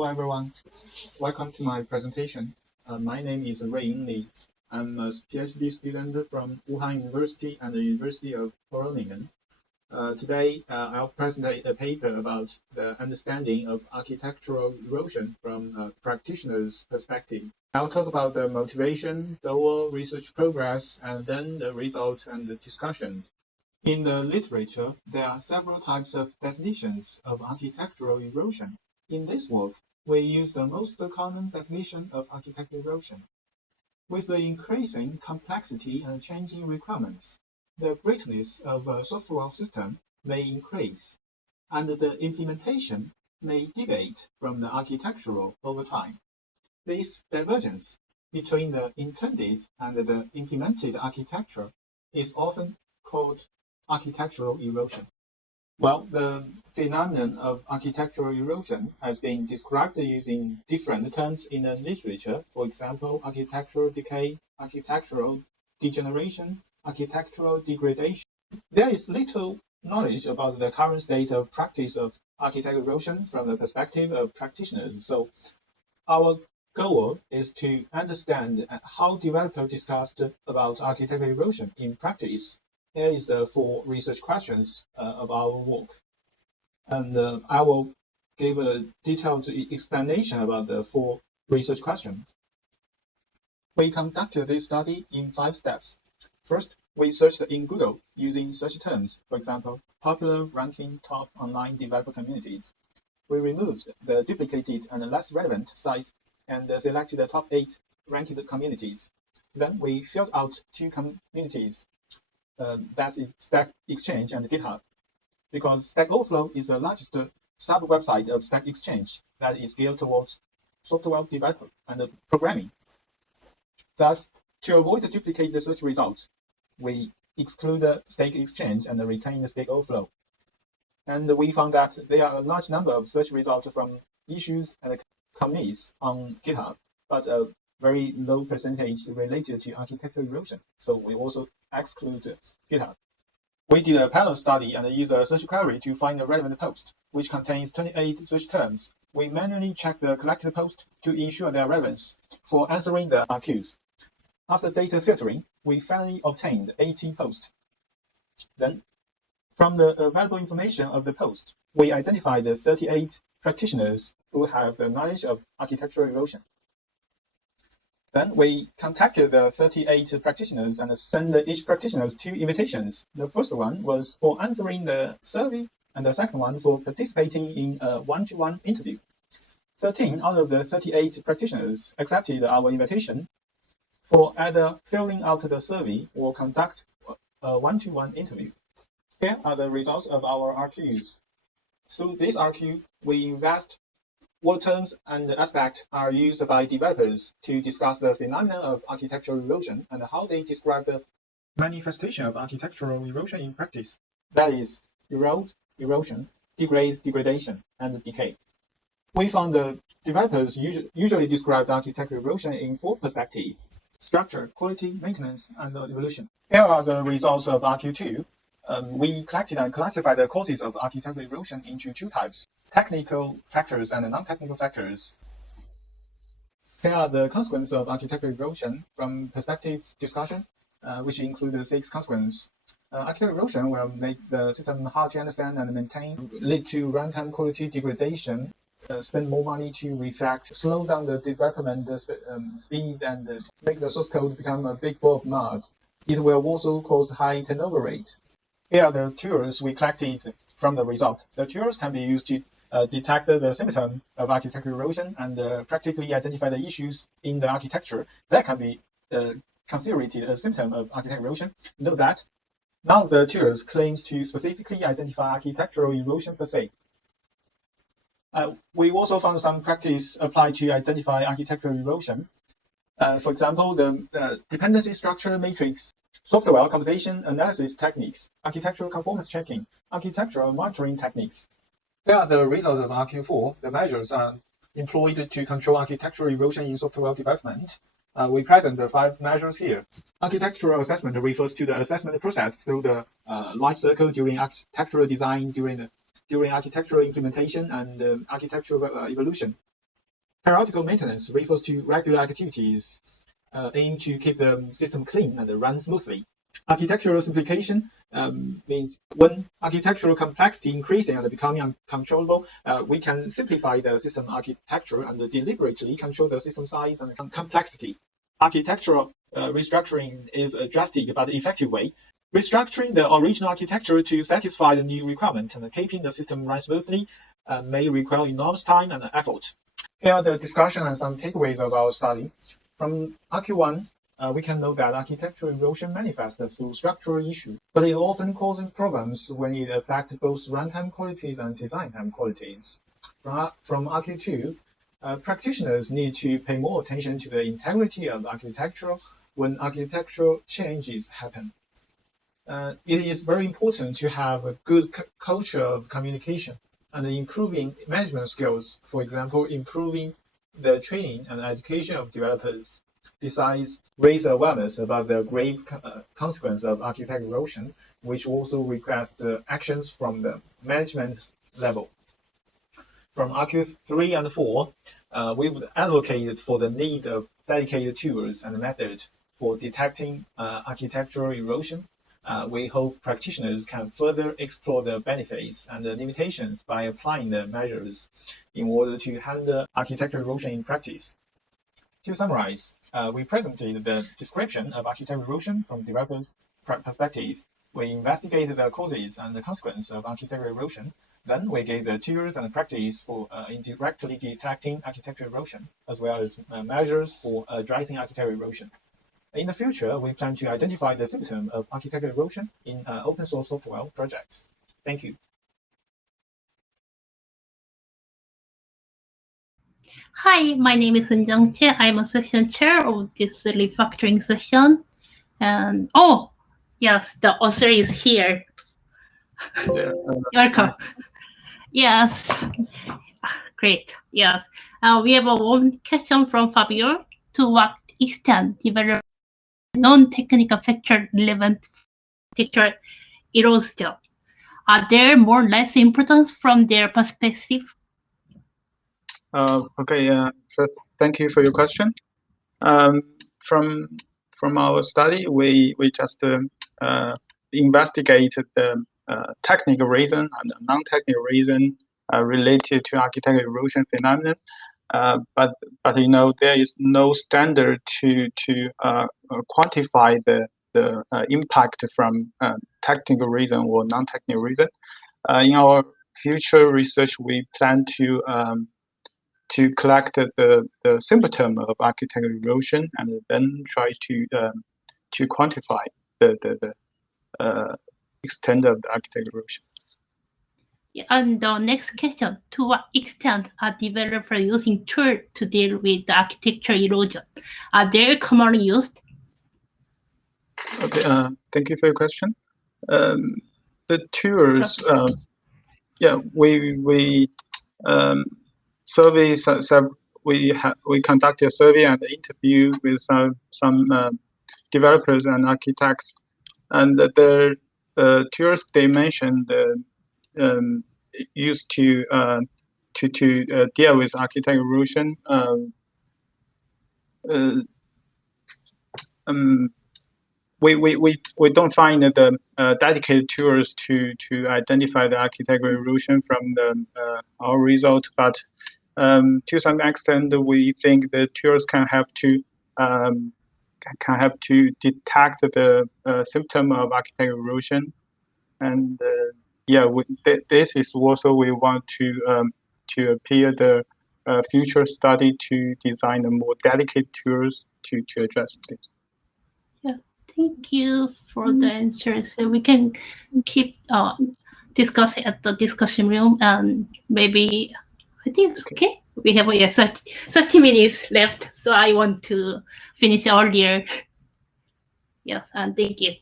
Hello everyone, welcome to my presentation. My name is Ruiying Li. I'm a PhD student from Wuhan University and the University of Groningen. Today I'll present a paper about the understanding of architectural erosion from a practitioner's perspective. I'll talk about the motivation, goal, research progress, and then the result and the discussion. In the literature, there are several types of definitions of architectural erosion. In this work, we use the most common definition of architectural erosion. With the increasing complexity and changing requirements, the greatness of a software system may increase, and the implementation may deviate from the architectural over time. This divergence between the intended and the implemented architecture is often called architectural erosion. Well, the phenomenon of architectural erosion has been described using different terms in the literature. For example, architectural decay, architectural degeneration, architectural degradation. There is little knowledge about the current state of practice of architectural erosion from the perspective of practitioners. So our goal is to understand how developers discussed about architectural erosion in practice. Here is the 4 research questions of our work. And I will give a detailed explanation about the 4 research questions. We conducted this study in 5 steps. First, we searched in Google using search terms, for example, popular ranking top online developer communities. We removed the duplicated and less relevant sites and selected the top 8 ranked communities. Then we filled out 2 communities. That is Stack Exchange and GitHub, because Stack Overflow is the largest sub-website of Stack Exchange that is geared towards software development and programming. Thus, to avoid the duplicate search results, we exclude the Stack Exchange and retain the Stack Overflow. And we found that there are a large number of search results from issues and commits on GitHub, but a very low percentage related to architectural erosion. So we also exclude GitHub. We did a parallel study and used a search query to find a relevant post, which contains 28 search terms. We manually check the collected posts to ensure their relevance for answering the RQs. After data filtering, we finally obtained 80 posts. Then, from the available information of the post, we identified the 38 practitioners who have the knowledge of architectural erosion. Then we contacted the 38 practitioners and sent each practitioner 2 invitations. The first one was for answering the survey, and the second one for participating in a one-to-one interview. 13 out of the 38 practitioners accepted our invitation for either filling out the survey or conduct a one-to-one interview. Here are the results of our RQs. Through this RQ, we invest what terms and aspects are used by developers to discuss the phenomena of architectural erosion and how they describe the manifestation of architectural erosion in practice. That is, erode, erosion, degrade, degradation, and decay. We found the developers usually describe architectural erosion in 4 perspectives: structure, quality, maintenance, and evolution. Here are the results of RQ2. We collected and classified the causes of architectural erosion into 2 types: technical factors and non-technical factors. Here are the consequences of architectural erosion from perspective discussion, which include the 6 consequences. Architectural erosion will make the system hard to understand and maintain, lead to runtime quality degradation, spend more money to refactor, slow down the development speed, and make the source code become a big ball of mud. It will also cause high turnover rate. Here are the tools we collected from the result. The tools can be used to detect the symptom of architectural erosion and practically identify the issues in the architecture that can be considered a symptom of architectural erosion. Note that none of the tools claims to specifically identify architectural erosion per se. We also found some practice applied to identify architectural erosion. For example, the dependency structure matrix, software composition analysis techniques, architectural conformance checking, architectural monitoring techniques. Here are the results of RQ4. The measures are employed to control architectural erosion in software development. We present the 5 measures here. Architectural assessment refers to the assessment process through the life cycle during architectural design, during architectural implementation, and architectural evolution. Periodical maintenance refers to regular activities aimed to keep the system clean and run smoothly. Architectural simplification means when architectural complexity increasing and becoming uncontrollable, we can simplify the system architecture and deliberately control the system size and complexity. Architectural restructuring is a drastic but effective way. Restructuring the original architecture to satisfy the new requirement and keeping the system run smoothly may require enormous time and effort. Here are the discussion and some takeaways of our study. From RQ1, we can know that architectural erosion manifests through structural issues, but it often causes problems when it affects both runtime qualities and design time qualities. From RQ2, practitioners need to pay more attention to the integrity of architecture when architectural changes happen. It is very important to have a good culture of communication and improving management skills, for example, improving the training and education of developers. Besides, raise awareness about the grave consequence of architect erosion, which also requires actions from the management level. From RQ3 and 4, we would advocate for the need of dedicated tools and methods for detecting architectural erosion. We hope practitioners can further explore the benefits and the limitations by applying the measures in order to handle architectural erosion in practice. To summarize, we presented the description of architectural erosion from developers' perspective. We investigated the causes and the consequences of architectural erosion. Then we gave the tools and practice for indirectly detecting architectural erosion, as well as measures for addressing architectural erosion. In the future, we plan to identify the symptom of architectural erosion in open source software projects. Thank you. Hi, my name is Eunjung Che. I'm a section chair of this refactoring session. And oh, yes, the author is here. Yes. Welcome. Yes, great. Yes, we have one question from Fabio. To what extent develop non-technical factor relevant architecture erosion? Are there more or less importance from their perspective? Okay. First, thank you for your question. From our study, we just investigated the technical reason and non-technical reason related to architectural erosion phenomenon. But there is no standard to quantify the impact from technical reason or non-technical reason. In our future research, we plan to collect the symptom of architectural erosion and then try to quantify the extent of the architectural erosion. Yeah, and the next question, to what extent are developers using tools to deal with the architecture erosion? Are they commonly used? Okay, thank you for your question. The tools, we survey. We conduct a survey and interview with some developers and architects, and the tools they mentioned used to deal with architectural erosion. We don't find the dedicated tools to identify the architectural erosion from our result, but to some extent we think the tools can help to detect the symptom of architectural erosion, and this is also we want to appear the future study to design a more dedicated tools to address this. Yeah, thank you for the answers. So we can keep discussing at the discussion room, and maybe I think it's okay. We have 30 minutes left, so I want to finish earlier. Yes, and thank you.